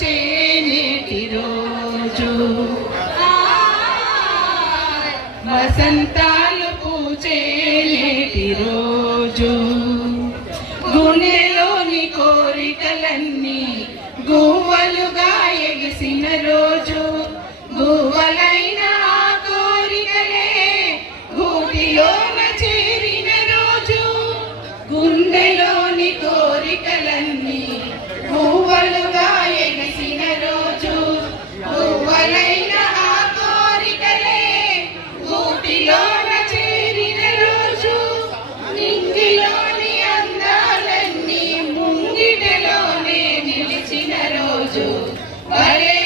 పూచే నేటి రోజు, వసంతాలు పూచే నేటి రోజు, గుండెలోని కోరికలన్నీ గువ్వలుగా ఎగిసిన రోజు, గువ్వలైన ఆ కోరికలే గూటిలోన చేరిన రోజు, గుండెలోని కోరికలన్నీ గువ్వలుగా ఎగిసిన రోజు, గువ్వలైన ఆ కోరికలే గూటిలోన చేరిన రోజు, నింగిలోని అందాలన్నీ ముంగిటలోనే నిలిచిన రోజు, వరే